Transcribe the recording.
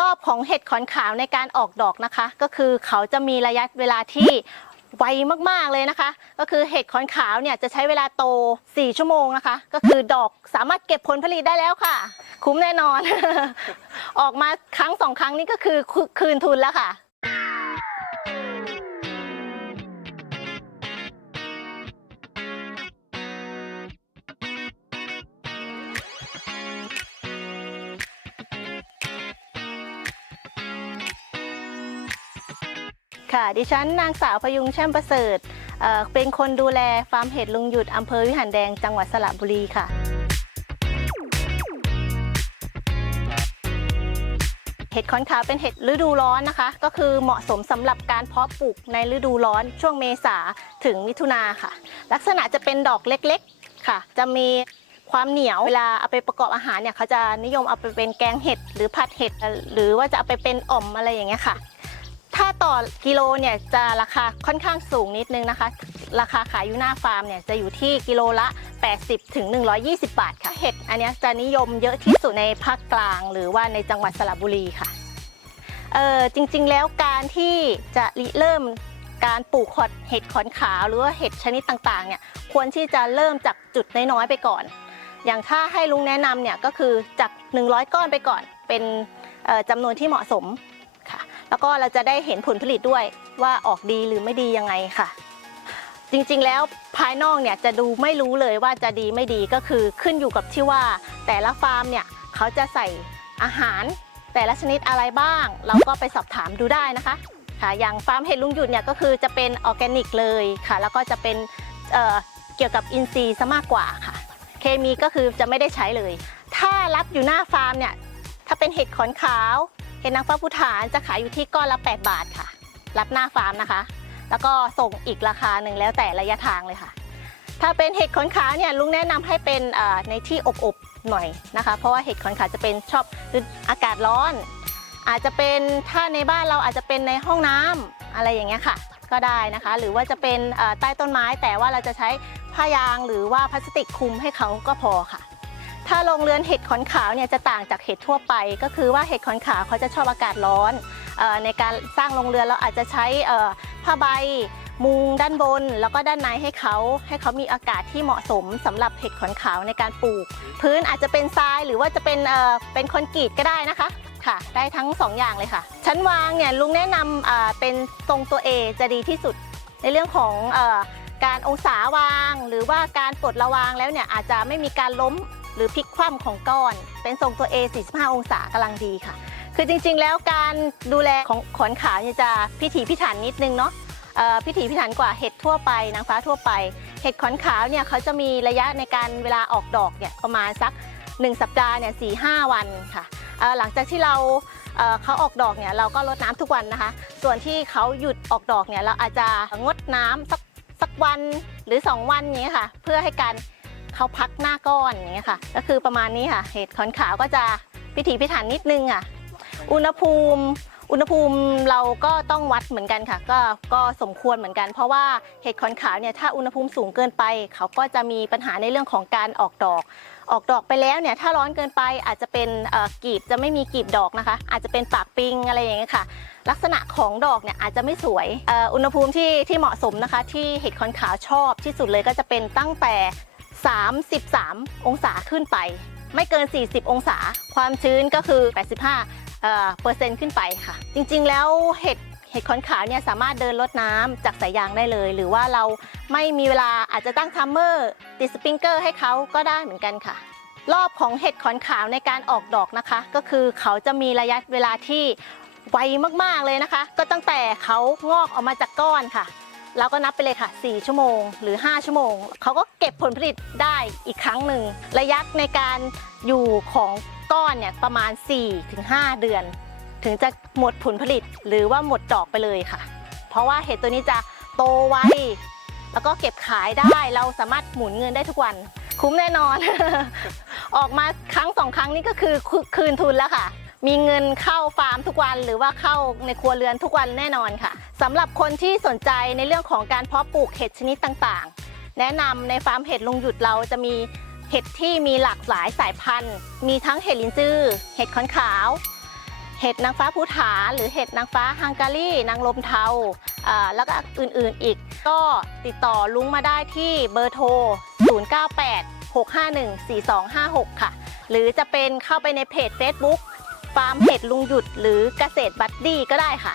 รอบของเห็ดขอนขาวในการออกดอกนะคะ ก็คือเขาจะมีระยะเวลาที่ไวมากๆเลยนะคะ ก็คือเห็ดขอนขาวเนี่ยจะใช้เวลาโต 4 ชั่วโมงนะคะ ก็คือดอกสามารถเก็บผลผลิตได้แล้วค่ะ คุ้มแน่นอน ออกมาครั้งสองครั้งนี้ก็คือคืนทุนแล้วค่ะ ค่ะ ดิฉันนางสาวพยุงแช่มประเสริฐเอ่อเป็นคนดูแลฟาร์มเห็ดลุงหยุดอำเภอวิหารแดงจังหวัดสระบุรีค่ะ เห็ดขอนขาวเป็นเห็ดฤดูร้อนนะคะ ก็คือเหมาะสมสำหรับการเพาะปลูกในฤดูร้อนช่วงเมษาถึงมิถุนาค่ะ ลักษณะจะเป็นดอกเล็กๆค่ะ จะมีความเหนียวเวลาเอาไปประกอบอาหารเนี่ยเขาจะนิยมเอาไปเป็นแกงเห็ดหรือผัดเห็ดหรือว่าจะเอาไปเป็นอ่อมอะไรอย่างเงี้ยค่ะ ถ้าต่อกิโลเนี่ยจะราคาค่อนข้างสูงนิดนึงนะคะ ราคาขายอยู่หน้าฟาร์มเนี่ยจะอยู่ที่กิโลละ 80ถึง120 บาทค่ะ เห็ดอันนี้จะนิยมเยอะที่สุดในภาคกลาง หรือว่าในจังหวัดสระบุรีค่ะเออจริงๆแล้วการที่จะริเริ่มการปลูกขดเห็ดขอนขาว หรือว่าเห็ดชนิดต่างๆเนี่ยควรที่จะเริ่มจากจุดน้อยๆไปก่อน อย่างถ้าให้ลุงแนะนำเนี่ยก็คือจาก 100 ก้อนไปก่อนเป็นจำนวนที่เหมาะสม แล้วก็เราจะได้เห็นผลผลิตด้วยว่าออกดีหรือไม่ดียังไงค่ะ จริงๆแล้วภายนอกเนี่ยจะดูไม่รู้เลยว่าจะดีไม่ดีก็คือขึ้นอยู่กับที่ว่า แต่ละฟาร์มเนี่ยเขาจะใส่อาหาร แต่ละชนิดอะไรบ้าง เราก็ไปสอบถามดูได้นะคะค่ะอย่างฟาร์มเห็ดลุงหยุดเนี่ยก็คือจะเป็นออร์แกนิกเลยค่ะ แล้วก็จะเป็นเเกี่ยวกับอินทรีย์ซะมากกว่าค่ะ เคมีก็คือจะไม่ได้ใช้เลย ถ้ารับอยู่หน้าฟาร์มเนี่ยถ้าเป็นเห็ดขอนขาว เห็ดนางฟ้าภูฐานจะขายอยู่ที่ก้อนละ 8 บาทค่ะ รับหน้าฟาร์มนะคะ แล้วก็ส่งอีกราคาหนึ่งแล้วแต่ระยะทางเลยค่ะ ถ้าเป็นเห็ดขนขาเนี่ยลุงแนะนำให้เป็นในที่อบๆหน่อยนะคะ เพราะว่าเห็ดขนขาจะเป็นชอบอากาศร้อน อาจจะเป็นถ้าในบ้านเราอาจจะเป็นในห้องน้ำอะไรอย่างเงี้ยค่ะ ก็ได้นะคะ หรือว่าจะเป็นใต้ต้นไม้แต่ว่าเราจะใช้ผ้ายางหรือว่าพลาสติกคลุมให้เขาก็พอค่ะ ถ้าโรงเรือนเห็ดขอนขาวเนี่ยจะต่างจากเห็ดทั่วไป ก็คือว่าเห็ดขอนขาวเขาจะชอบอากาศร้อนออในการสร้างโรงเรือนเราอาจจะใช้ผ้าใบมุงด้านบน แล้วก็ด้านในให้เขาให้เขามีอากาศที่เหมาะสมสำหรับเห็ดขอนขาวในการปลูก พื้นอาจจะเป็นทรายหรือว่าจะเป็นเออเป็นคอนกรีตก็ได้นะคะค่ะ ได้ทั้งสองอย่างเลยค่ะ ชั้นวางเนี่ยลุงแนะนำอ่าเป็นทรงตัว A จะดีที่สุด ในเรื่องของเออการองศาวาง หรือว่าการปลดระวางแล้วเนี่ยอาจจะไม่มีการล้ม หรือพลิกคว่ำของก้อน เป็นทรงตัว A 45 องศากำลังดีค่ะ คือจริงๆ แล้วการดูแลของขอนขาวเนี่ยจะพิถีพิถันนิดนึงเนาะพิถีพิถันกว่าเห็ดทั่วไปนางฟ้าทั่วไป เห็ดขอนขาวเนี่ยเขาจะมีระยะในการเวลาออกดอกเนี่ยประมาณสัก 1 สัปดาห์เนี่ยสี่ห้าวันค่ะหลังจากที่เราเเขาออกดอกเนี่ยเราก็รดน้ำทุกวันนะคะ ส่วนที่เขาหยุดออกดอกเนี่ยเราอาจจะงดน้ำสักสักวันหรือ 2 วันอย่างเงี้ค่ะ เพื่อให้การ เขาพักหน้าก้อนอย่างเงี้ยค่ะ ก็คือประมาณนี้ค่ะ เห็ดขอนขาวก็จะพิถีพิถันนิดนึงอะ อุณหภูมิอุณหภูมิเราก็ต้องวัดเหมือนกันค่ะ ก็ก็สมควรเหมือนกัน เพราะว่าเห็ดขอนขาวเนี่ยถ้าอุณหภูมิสูงเกินไป เขาก็จะมีปัญหาในเรื่องของการออกดอก ออกดอกไปแล้วเนี่ยถ้าร้อนเกินไปอาจจะเป็นกีบจะไม่มีกีบดอกนะคะ อาจจะเป็นปากปิงอะไรอย่างเงี้ยค่ะ ลักษณะของดอกเนี่ยอาจจะไม่สวยอุณหภูมิที่ที่เหมาะสมนะคะ ที่เห็ดขอนขาวชอบที่สุดเลยก็จะเป็นตั้งแต่ 33 องศาขึ้นไป ไม่เกิน 40 องศา ความชื้นก็คือ 85เอ่อเปอร์เซ็นต์ขึ้นไปค่ะ จริงๆ แล้วเห็ดเห็ดขอนขาวเนี่ยสามารถเดินรดน้ำจากสายยางได้เลย หรือว่าเราไม่มีเวลาอาจจะตั้งทัมเมอร์ติดสปริงเกอร์ให้เขาก็ได้เหมือนกันค่ะ รอบของเห็ดขอนขาวในการออกดอกนะคะ ก็คือเขาจะมีระยะเวลาที่ไวมากๆเลยนะคะ ก็ตั้งแต่เขางอกออกมาจากก้อนค่ะ เราก็นับไปเลยค่ะ 4 ชั่วโมงหรือ 5 ชั่วโมง เขาก็เก็บผลผลิตได้อีกครั้งหนึ่ง ระยะในการอยู่ของก้อนเนี่ยประมาณ 4-5 เดือน ถึงจะหมดผลผลิตหรือว่าหมดดอกไปเลยค่ะ เพราะว่าเห็ดตัวนี้จะโตไวแล้วก็เก็บขายได้เราสามารถหมุนเงินได้ทุกวัน คุ้มแน่นอน ออกมาครั้งสองครั้งนี้ก็คือคืนทุนแล้วค่ะ มีเงินเข้าฟาร์มทุกวัน หรือว่าเข้าในครัวเรือนทุกวันแน่นอนค่ะสำหรับคนที่สนใจในเรื่องของการเพาะปลูกเห็ดชนิดต่างๆ แนะนำในฟาร์มเห็ดลงหยุดเราจะมีเห็ดที่มีหลากหลายสายพันธุ์ มีทั้งเห็ดลินจื้อ เห็ดขอนขาว เห็ดนางฟ้าภูฐาน หรือเห็ดนางฟ้าฮังการีนางลมเทา แล้วก็อื่นๆอีก ก็ติดต่อลุงมาได้ที่เบอร์โทร 098 651 4256 ค่ะ หรือจะเป็นเข้าไปในเพจ Facebook ฟาร์มเห็ดลุงหยุดหรือเกษตรบัดดี้ก็ได้ค่ะ